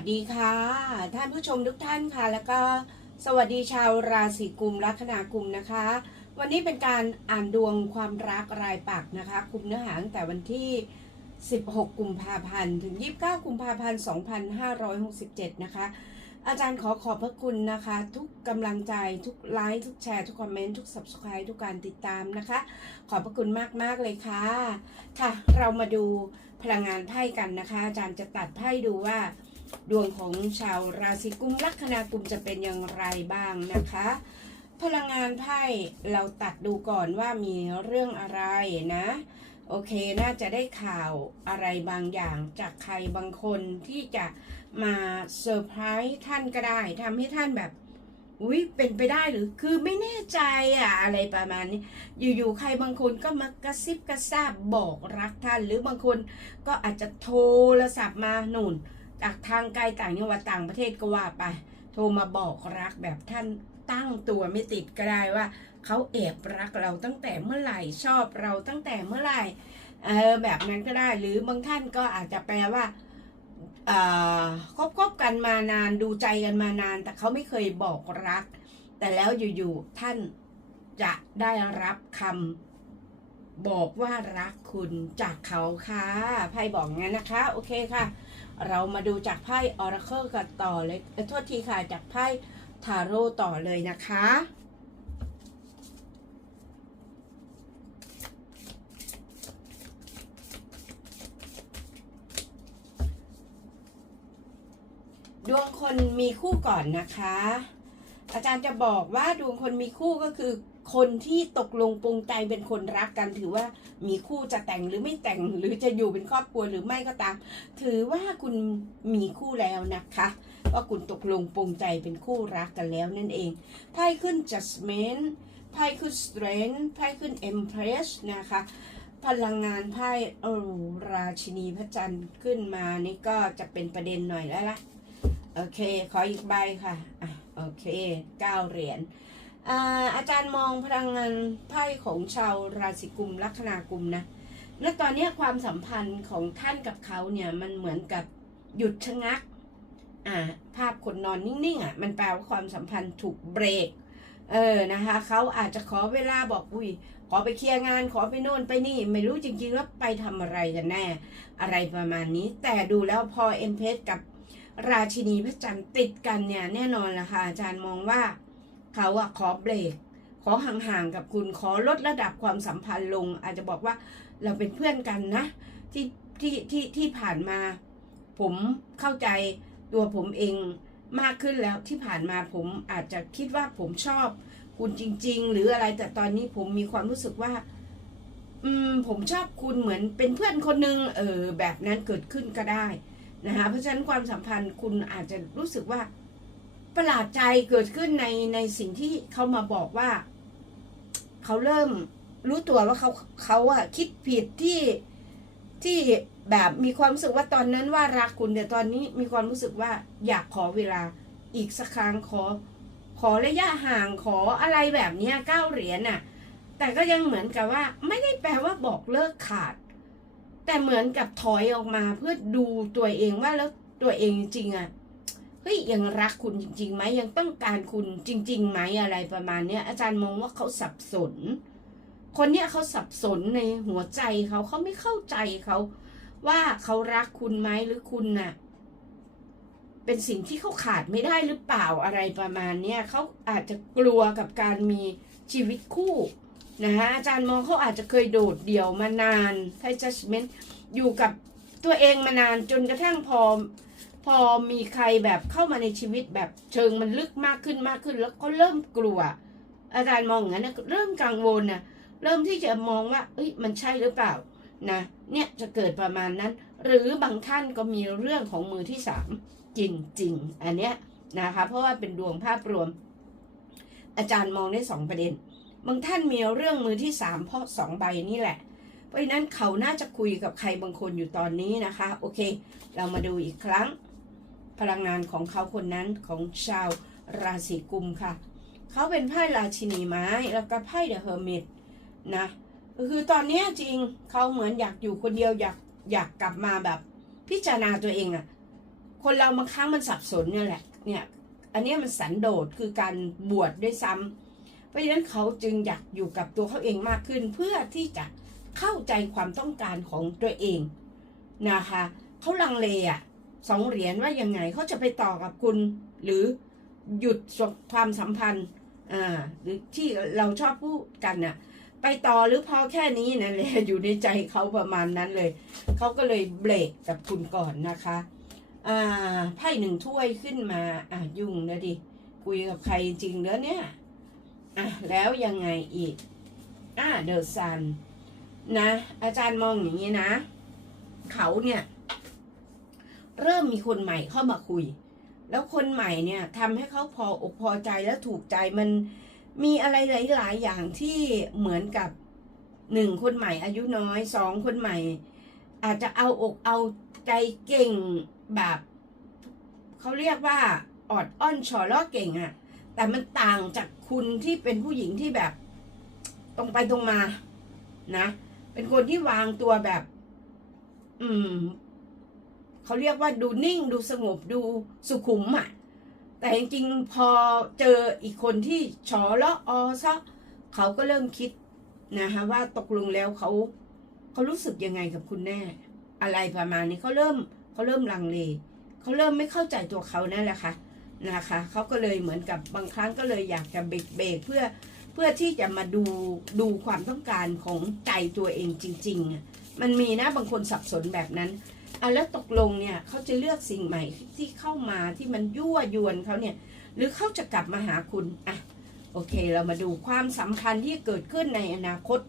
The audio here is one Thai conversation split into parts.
สดีค่ะ ท่านผู้ชมทุกท่านค่ะ แล้วก็สวัสดีชาวราศีกุมลัคนากุมนะคะ วันนี้เป็นการอ่านดวงความรักรายปักนะคะ คุมเนื้อหาตั้งแต่วันที่ 16 กุมภาพันธ์ ถึง 29 กุมภาพันธ์ 2567 นะคะ อาจารย์ขอขอบพระคุณนะคะ ทุกกำลังใจทุกไลค์ทุกแชร์ทุกคอมเมนต์ทุก subscribe ทุกการติดตามนะคะ ขอบพระคุณมาก ๆ เลยค่ะ ค่ะ เรามาดูพลังงานไพ่กันนะคะ อาจารย์จะตัดไพ่ดูว่า ดวงของชาวราศีกุมลัคนากุมจะเป็นอย่างไรบ้างนะคะ พลังงานไพ่เราตัดดูก่อนว่ามีเรื่องอะไรนะ โอเคน่าจะได้ข่าวอะไรบางอย่างจากใครบางคนที่จะมาเซอร์ไพรส์ท่านก็ได้ทำให้ท่านแบบอุ้ยเป็นไปได้หรือคือไม่แน่ใจอะอะไรประมาณนี้ อยู่ๆใครบางคนก็มากระซิบกระซาบบอกรักท่าน หรือบางคนก็อาจจะโทรศัพท์มาหนุน จากทางไกลต่างจังหวัดต่างประเทศก็ว่าไป โทรมาบอกรักแบบท่านตั้งตัวไม่ติดก็ได้ว่าเขาแอบรักเราตั้งแต่เมื่อไหร่ชอบเราตั้งแต่เมื่อไหร่เออแบบนั้นก็ได้หรือบางท่านก็อาจจะแปลว่าเออคบคบกันมานานดูใจกันมานาน แต่เขาไม่เคยบอกรัก แต่แล้วอยู่ๆท่านจะได้รับคำบอกว่ารักคุณจากเขาค่ะไพ่บอกงั้นนะคะ โอเคค่ะ เรามาดูจากไพ่ออราเคิลกันต่อเลยโทษทีค่ะจากไพ่ทาโร่ต่อเลยนะคะดวงคนมีคู่ก่อนนะคะ อาจารย์จะบอกว่าดวงคนมีคู่ก็คือ คนที่ตกลงปรงใจเป็นคนรักกัน ถือว่ามีคู่จะแต่งหรือไม่แต่งหรือจะอยู่เป็นครอบครัวหรือไม่ก็ตาม ถือว่าคุณมีคู่แล้วนะคะว่าคุณตกลงปรงใจเป็นคู่รักกันแล้วนั่นเองไพ่ขึ้น judgment ไพ่ขึ้น strength ไพ่ขึ้น empress นะคะ พลังงานไพ่เอราชินีพระจันทร์ขึ้นมานี่ก็จะเป็นประเด็นหน่อยแล้วล่ะ โอเค ขออีกใบค่ะอะ โอเคเก้าเหรียญ อาจารย์มองพลังงานไพ่ของชาวราศีกุมลัคนากุมนะณตอนนี้ความสัมพันธ์ของท่านกับเขาเนี่ยมันเหมือนกับหยุดชะงักอ่าภาพคนนอนนิ่งๆอะมันแปลว่าความสัมพันธ์ถูกเบรกเออนะคะเขาอาจจะขอเวลาบอกอุ้ยขอไปเคลียร์งานขอไปโน่นไปนี่ ไม่รู้จริงๆว่าไปทำอะไรกันแน่ อะไรประมาณนี้ แต่ดูแล้วพอเอ็มเพสกับราชินีพระจันทร์ติดกันเนี่ยแน่นอนละค่ะอาจารย์มองว่า เขาอะขอเบรก ขอห่างๆกับคุณขอลดระดับความสัมพันธ์ลง อาจจะบอกว่าเราเป็นเพื่อนกันนะ ที่ที่ที่ที่ผ่านมา ผมเข้าใจตัวผมเองมากขึ้นแล้วที่ผ่านมาผมอาจจะคิดว่าผมชอบ คุณจริง ๆ หรืออะไรแต่ตอนนี้ผมมีความรู้สึกว่า อืม ผมชอบคุณเหมือนเป็นเพื่อนคนหนึงเออแบบนั้นเกิดขึ้นก็ได้นะคะเพราะฉะนั้นความสัมพันธ์คุณอาจจะรู้สึกว่า ประหลาดใจเกิดขึ้นในในสิ่งที่เขามาบอกว่า เขาเริ่มรู้ตัวว่าเขาเขาอะคิดผิดที่ที่แบบมีความรู้สึกว่าตอนนั้นว่ารักคุณแต่ตอนนี้มีความรู้สึกว่าอยากขอเวลาอีกสักครั้งขอ ขอระยะห่างขออะไรแบบนี้เก้าเหรียญน่ะ แต่ก็ยังเหมือนกับว่า ไม่ได้แปลว่าบอกเลิกขาด แต่เหมือนกับถอยออกมาเพื่อดูตัวเองว่าแล้วตัวเองจริงๆอะ เฮ้ยยังรักคุณจริงๆไหมยังต้องการคุณจริงๆไหมอะไรประมาณเนี้ย อาจารย์มองว่าเขาสับสน คนเนี้ยเขาสับสนในหัวใจเขาเขาไม่เข้าใจเขาว่าเขารักคุณไหมหรือคุณน่ะ เป็นสิ่งที่เขาขาดไม่ได้หรือเปล่าอะไรประมาณเนี้ยเขาอาจจะกลัวกับการมีชีวิตคู่นะฮะอาจารย์มองเขาอาจจะเคยโดดเดี่ยวมานานไพ่ judgment อยู่กับตัวเองมานานจนกระทั่งพอ พอมีใครแบบเข้ามาในชีวิตแบบเชิงมันลึกมากขึ้นมากขึ้น แล้วก็เริ่มกลัว อาจารย์มองอย่างนั้นนะเริ่มกังวลนะเริ่มที่จะมองว่า เอ้ยมันใช่หรือเปล่านะเนี่ยจะเกิดประมาณนั้น หรือบางท่านก็มีเรื่องของมือที่สามจริงๆ อันเนี้ยนะคะเพราะว่าเป็นดวงภาพรวม อาจารย์มองได้สองประเด็น บางท่านมีเรื่องมือที่สามเพราะสองใบนี่แหละ เพราะฉะนั้นเขาน่าจะคุยกับใครบางคนอยู่ตอนนี้นะคะ โอเค เรามาดูอีกครั้ง พลังงานของเขาคนนั้นของชาวราศีกุมค่ะ เขาเป็นไพ่ราชินีไม้แล้วก็ไพ่เดอะเฮอร์มิตนะคือตอนนี้จริงเขาเหมือนอยากอยู่คนเดียวอยากอยากกลับมาแบบพิจารณาตัวเองอะคนเราบางครั้งมันสับสนเนี่ยแหละเนี่ยอันนี้มันสันโดษคือการบวชด้วยซ้ำเพราะฉะนั้นเขาจึงอยากอยู่กับตัวเขาเองมากขึ้น เพื่อที่จะเข้าใจความต้องการของตัวเองนะคะเขาลังเลอะ สองเหรียญว่ายังไงเขาจะไปต่อกับคุณ หรือหยุดความสัมพันธ์อ่าหรือที่เราชอบพูดกันน่ะ ไปต่อหรือพอแค่นี้นั่นแหละอยู่ในใจเขาประมาณนั้นเลย เขาก็เลยเบรกกับคุณก่อนนะคะอ่าไพ่หนึ่งถ้วยขึ้นมาอะยุ่งนะดิคุยกับใครจริงแล้วเนี่ยอะแล้วยังไงอีกอ่าเดอะซันนะ อาจารย์มองอย่างนี้นะ เขาเนี่ย เริ่มมีคนใหม่เข้ามาคุย แล้วคนใหม่เนี่ยทำให้เขาพออกพอใจและถูกใจมันมีอะไรหลาย ๆ อย่างที่เหมือนกับหนึ่งคนใหม่อายุน้อยสองคนใหม่ อาจจะเอาอกเอาใจเก่งแบบเขาเรียกว่าออดอ้อนชอล้อเก่งอะแต่มันต่างจากคุณที่เป็นผู้หญิงที่แบบตรงไปตรงมานะ เป็นคนที่วางตัวแบบ อืม เขาเรียกว่าดูนิ่งดูสงบดูสุขุมอะแต่จริงๆพอเจออีกคนที่ชอล้ออซะเขาก็เริ่มคิดนะคะว่าตกลงแล้วเขาเขารู้สึกยังไงกับคุณแน่ อะไรประมาณนี้เขาเริ่มเขาเริ่มลังเลเขาเริ่มไม่เข้าใจตัวเขานั่นแหละค่ะนะคะเขาก็เลยเหมือนกับบางครั้งก็เลยอยากจะเบรกเบรกเพื่อเพื่อที่จะมาดูดูความต้องการของใจตัวเองจริงๆ มันมีนะบางคนสับสนแบบนั้นเอะแล้วตกลงเนี่ยเขาจะเลือกสิ่งใหม่ที่เข้ามาที่มันยั่วยวนเขาเนี่ย หรือเขาจะกลับมาหาคุณอะโอเค เรามาดูความสัมพันธ์ที่เกิดขึ้นในอนาคต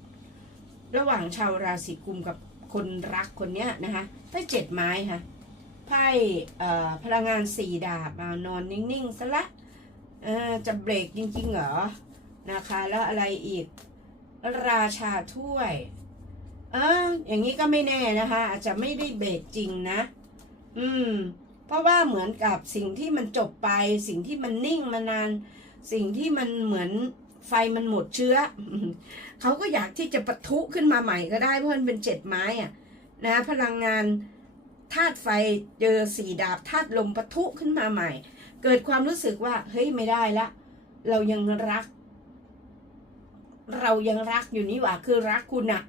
ระหว่างชาวราศีกุมกับคนรักคนเนี้ยนะคะไพ่เจ็ดไม้ค่ะไพ่พลังงานสี่ดาบมานอนนิ่งๆซะละจะเบรกจริงๆเหรอนะคะ แล้วอะไรอีก ราชาถ้วย อย่างนี้ก็ไม่แน่นะคะ อาจจะไม่ได้เบรกจริงนะ อืม เพราะว่าเหมือนกับสิ่งที่มันจบไป สิ่งที่มันนิ่งมานาน สิ่งที่มันเหมือนไฟมันหมดเชื้อ เขาก็อยากที่จะปะทุขึ้นมาใหม่ก็ได้เพราะมันเป็นเจ็ดไม้อะนะพลังงานธาตุไฟเจอสีดาบธาตุลมปะทุขึ้นมาใหม่ เกิดความรู้สึกว่า เฮ้ยไม่ได้ละ เรายังรัก เรายังรักอยู่นี่หว่าคือรักคุณอะ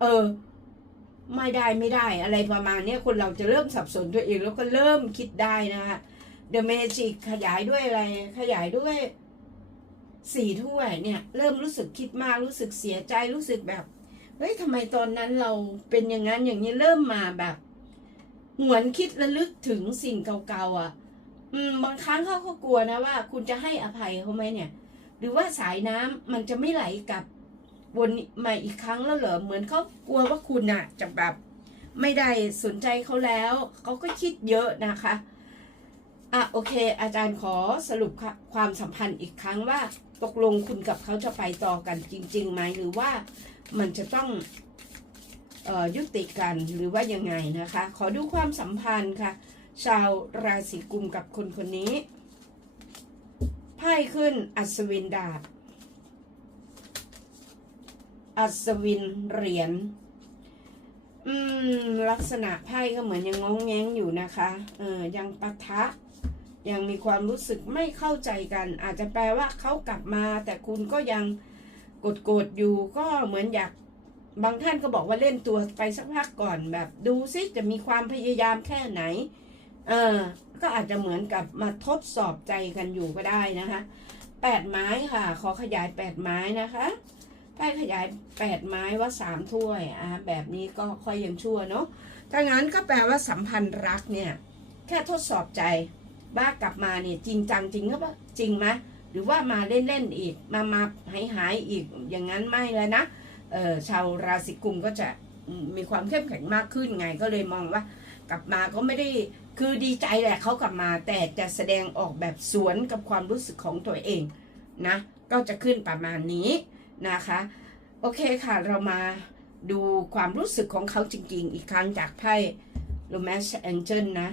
เออ ไม่ได้ไม่ได้อะไรประมาณนี้คนเราจะเริ่มสับสนตัวเองแล้วก็เริ่มคิดได้นะคะเดอะเมจิกขยายด้วยอะไร ขยายด้วยสี่ถ้วยเนี่ย เริ่มรู้สึกคิดมากรู้สึกเสียใจรู้สึกแบบเฮ้ยทำไมตอนนั้นเราเป็นอย่างนั้นอย่างนี้เริ่มมาแบบหวนคิดระลึกถึงสิ่งเก่าๆอะ อืม บางครั้งเขาก็กลัวนะว่า คุณจะให้อภัยเขาไหมเนี่ย หรือว่าสายน้ำมันจะไม่ไหลกลับ วนมาอีกครั้งแล้วเหรอเหมือนเขากลัวว่าคุณอะจะแบบไม่ได้สนใจเขาแล้วเขาก็คิดเยอะนะคะอะโอเค อาจารย์ขอสรุปคความสัมพันธ์อีกครั้งว่าตกลงคุณกับเขาจะไปต่อกันจริงๆไหมหรือว่ามันจะต้องออยุติกันหรือว่ายังไงนะคะ ขอดูความสัมพันธ์ค่ะ ชาวราศีกุมกับคนคนนี้ไพ่ขึ้นอัศวินดาบ อัศวินเหรียญ อืม ลักษณะไพ่ก็เหมือนยังงองแงงอยู่นะคะ เออ ยังปะทะ ยังมีความรู้สึกไม่เข้าใจกัน อาจจะแปลว่าเขากลับมา แต่คุณก็ยังกดกดๆอยู่ ก็เหมือนอยาก บางท่านก็บอกว่าเล่นตัวไปสักพักก่อนแบบ ดูซิจะมีความพยายามแค่ไหน เออ ก็อาจจะเหมือนกับมาทดสอบใจกันอยู่ก็ได้นะคะแปดไม้ค่ะ ขอขยายแปดไม้นะคะ ไพ่ขยายแปดไม้ว่าสามถ้วยอะแบบนี้ก็ค่อยยังชั่วเนาะถ้างั้นก็แปลว่าสัมพันธ์รักเนี่ย แค่ทดสอบใจว่ากลับมาเนี่ยจริงจังจริงหรือเปล่าจริงไหมหรือว่ามาเล่นๆอีกมามาหายหายอีกอย่างนั้นไม่แล้วนะเออชาวราศีกุมก็จะมีความเข้มแข็งมากขึ้นไงก็เลยมองว่า กลับมาก็ไม่ได้คือดีใจแหละเขากลับมา แต่จะแสดงออกแบบสวนกับความรู้สึกของตัวเองนะ ก็จะขึ้นประมาณนี้ นะคะ โอเคค่ะเรามาดูความรู้สึกของเขาจริงๆ อีกครั้งจากไพ่ r o m a n c e Angel นะ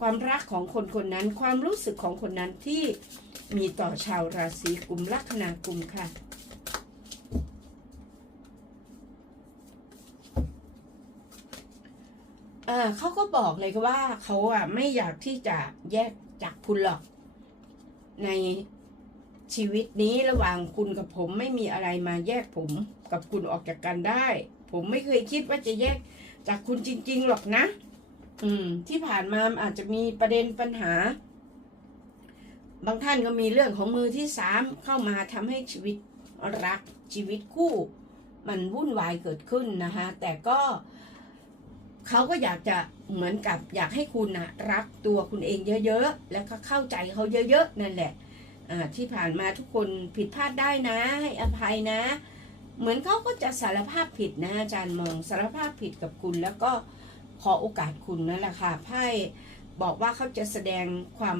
ความรักของคนคนนั้น ความรู้สึกของคนนั้นที่มีต่อชาวราศีกุมลัคนากุมค่ะเขาก็บอกเลยว่าเขาอะไม่อยากที่จะแยกจากคุณหรอก ใน ชีวิตนี้ระหว่างคุณกับผมไม่มีอะไรมาแยกผมกับคุณออกจากกันได้ ผมไม่เคยคิดว่าจะแยกจากคุณจริง ๆ หรอกนะ อืม ที่ผ่านมาอาจจะมีประเด็นปัญหา บางท่านก็มีเรื่องของมือที่สามเข้ามาทำให้ชีวิตรักชีวิตคู่ มันวุ่นวายเกิดขึ้นนะคะแต่ก็เขาก็อยากจะเหมือนกับอยากให้คุณนะรักตัวคุณเองเยอะ ๆ แล้วก็เข้าใจเขาเยอะ ๆ นั่นแหละ ที่ผ่านมาทุกคนผิดพลาดได้นะ ให้อภัยนะ เหมือนเขาก็จะสารภาพผิดนะอาจารย์มองสารภาพผิดกับคุณ แล้วก็ขอโอกาสคุณนั่นแหละค่ะไพ่บอกว่าเขาจะแสดงความ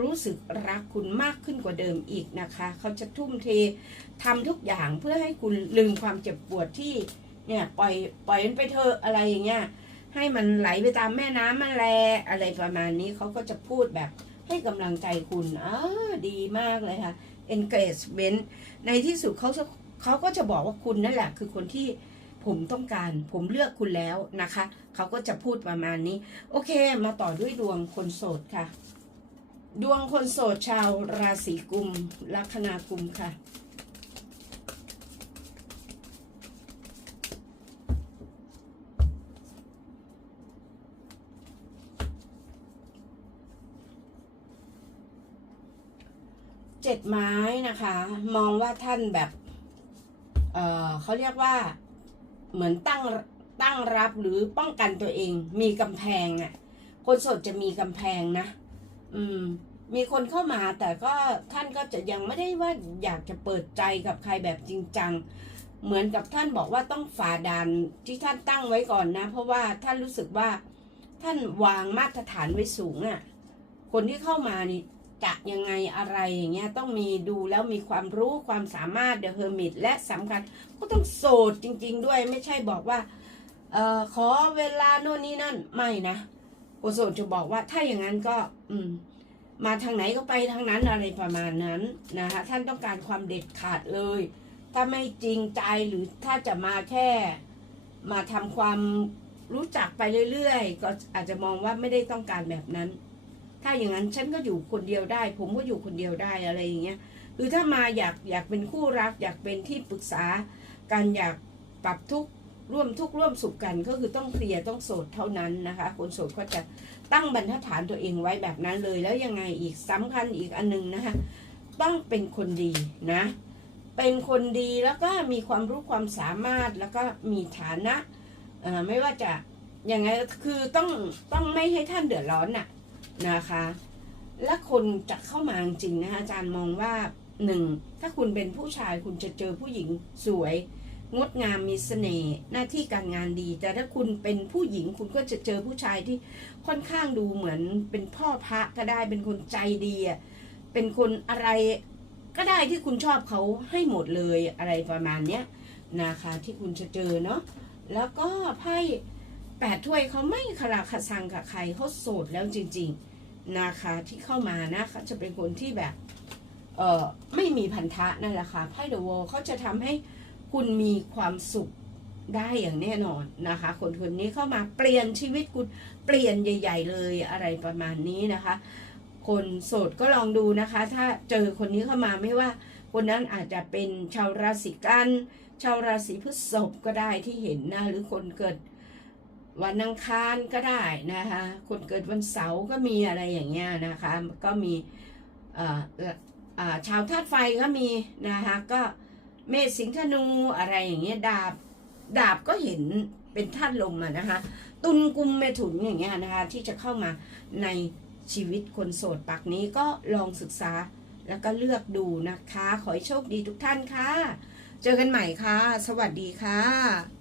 รู้สึกรักคุณมากขึ้นกว่าเดิมอีกนะคะ เขาจะทุ่มเททำทุกอย่างเพื่อให้คุณลืมความเจ็บปวดที่เนี่ยปล่อยปล่อยมันไปเถอะอะไรอย่างเงี้ยให้มันไหลไปตามแม่น้ำมันแลอะไรประมาณนี้เขาก็จะพูดแบบ ให้กำลังใจคุณอ่าดีมากเลยค่ะ engagement ในที่สุดเขาจะเขาก็จะบอกว่าคุณนั่นแหละ คือคนที่ผมต้องการ ผมเลือกคุณแล้วนะคะ เขาก็จะพูดประมาณนี้ โอเค มาต่อด้วยดวงคนโสดค่ะ ดวงคนโสดชาวราศีกุมลัคนากุมค่ะ จ็ดไม้นะคะ มองว่าท่านแบบ เออเขาเรียกว่าเหมือนตั้งตั้งรับหรือป้องกันตัวเอง มีกำแพงอะ่ะ คนโสดจะมีกำแพงนะ อืม มีคนเข้ามาแต่ก็ท่านก็จะยังไม่ได้ว่าอยากจะเปิดใจกับใครแบบจริงจัง เหมือนกับท่านบอกว่าต้องฝ่าด่านที่ท่านตั้งไว้ก่อนนะ เพราะว่าท่านรู้สึกว่าท่านวางมาตรฐานไว้สูงอะ่ะ คนที่เข้ามานี่ จะยังไงอะไรอย่างเงี้ยต้องมีดูแล้วมีความรู้ความสามารถเดอะเฮอร์มิตและสำคัญก็ต้องโสดจริง ๆ ด้วยไม่ใช่บอกว่าเอ่อขอเวลาโน่นนี่นั่นไม่นะคนโสดจะบอกว่าถ้าอย่างนั้นก็อืมมาทางไหนก็ไปทางนั้นอะไรประมาณนั้นนะคะท่านต้องการความเด็ดขาดเลย ถ้าไม่จริงใจหรือถ้าจะมาแค่ มาทำความรู้จักไปเรื่อยๆ ก็อาจจะมองว่าไม่ได้ต้องการแบบนั้น ถ้าอย่างนั้นฉันก็อยู่คนเดียวได้ ผมก็อยู่คนเดียวได้อะไรอย่างเงี้ยหรือถ้ามาอยากอยากเป็นคู่รัก อยากเป็นที่ปรึกษาการอยากปรับทุกข์ร่วมทุกข์ร่วมสุขกันก็คือต้องเคลียร์ต้องโสดเท่านั้นนะคะคนโสดก็จะตั้งบรรทัดฐานตัวเองไว้แบบนั้นเลยแล้วยังไงอีกสำคัญอีกอันหนึงนะคะต้องเป็นคนดีนะ เป็นคนดีแล้วก็มีความรู้ความสามารถแล้วก็มีฐานะไม่ว่าจะยังไงคือต้องต้องไม่ให้ท่านเดือดร้อนน่ะ นะคะ และคนจะเข้ามาจริงนะคะอาจารย์มองว่าหนึ่งถ้าคุณเป็นผู้ชายคุณจะเจอผู้หญิงสวย งดงามมีเสน่ห์หน้าที่การงานดี แต่ถ้าคุณเป็นผู้หญิงคุณก็จะเจอผู้ชายที่ค่อนข้างดูเหมือนเป็นพ่อพระก็ได้เป็นคนใจดีเป็นคนอะไรก็ได้ที่คุณชอบเขาให้หมดเลยอะไรประมาณเนี้ยนะคะที่คุณจะเจอเนาะแล้วก็ไพ่แปดถ้วยเขาไม่ขลาขสังกับใครเขาโสดแล้วจริง ๆ นะคะที่เข้ามานะเขาจะเป็นคนที่แบบเออไม่มีพันธะนั่นแหละค่ะไพ่เดอะวอลเขาจะทำให้คุณมีความสุขได้อย่างแน่นอนนะคะ คนคนนี้เข้ามาเปลี่ยนชีวิตคุณเปลี่ยนใหญ่ ๆ เลยอะไรประมาณนี้นะคะ คนโสดก็ลองดูนะคะ ถ้าเจอคนนี้เข้ามาไม่ว่า คนนั้นอาจจะเป็นชาวราศีกันชาวราศีพฤษภก็ได้ที่เห็นนะหรือคนเกิด วันอังคารก็ได้นะคะ คนเกิดวันเสาร์ก็มีอะไรอย่างเงี้ยนะคะ ก็มีชาวธาตุไฟก็มีนะคะ ก็เมษสิงห์ธนูอะไรอย่างเงี้ยดาบดาบก็เห็นเป็นธาตุลมอะนะคะ ตุนกุมเมถุนอย่างเงี้ยนะคะ ที่จะเข้ามาในชีวิตคนโสดปักนี้ก็ลองศึกษาแล้วก็เลือกดูนะคะ ขอให้โชคดีทุกท่านค่ะ เจอกันใหม่ค่ะ สวัสดีค่ะ